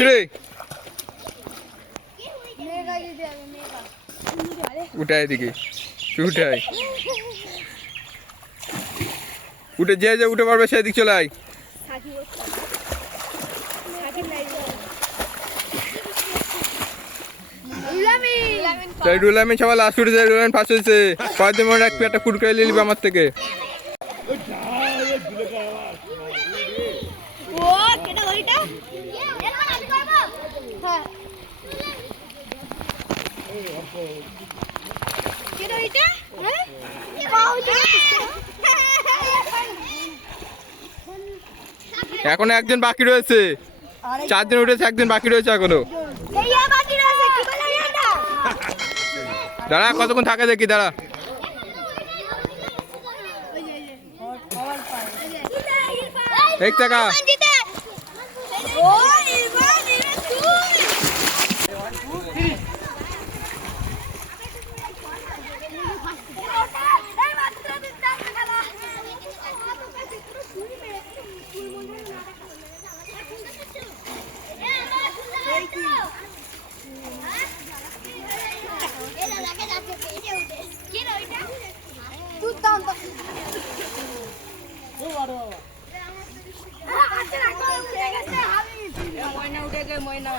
রে উঠায় এদিকে তুই উঠায় উঠে যে উঠে পারবে সেদিক চলে আয় রুল আমিন সবাই লাস্ট উঠেছে রুল আমিন ফার্স্ট হয়েছে কয়েকদিন মনে রাখবি একটা কুটকাই নিয়ে নিবি আমার থেকে এখনো একজন বাকি রয়েছে 4 দিন উঠেছে একদিন বাকি রয়েছে এখনো দাঁড়া কতক্ষণ থাকে দেখি দাঁড়া এক টাকা ময়না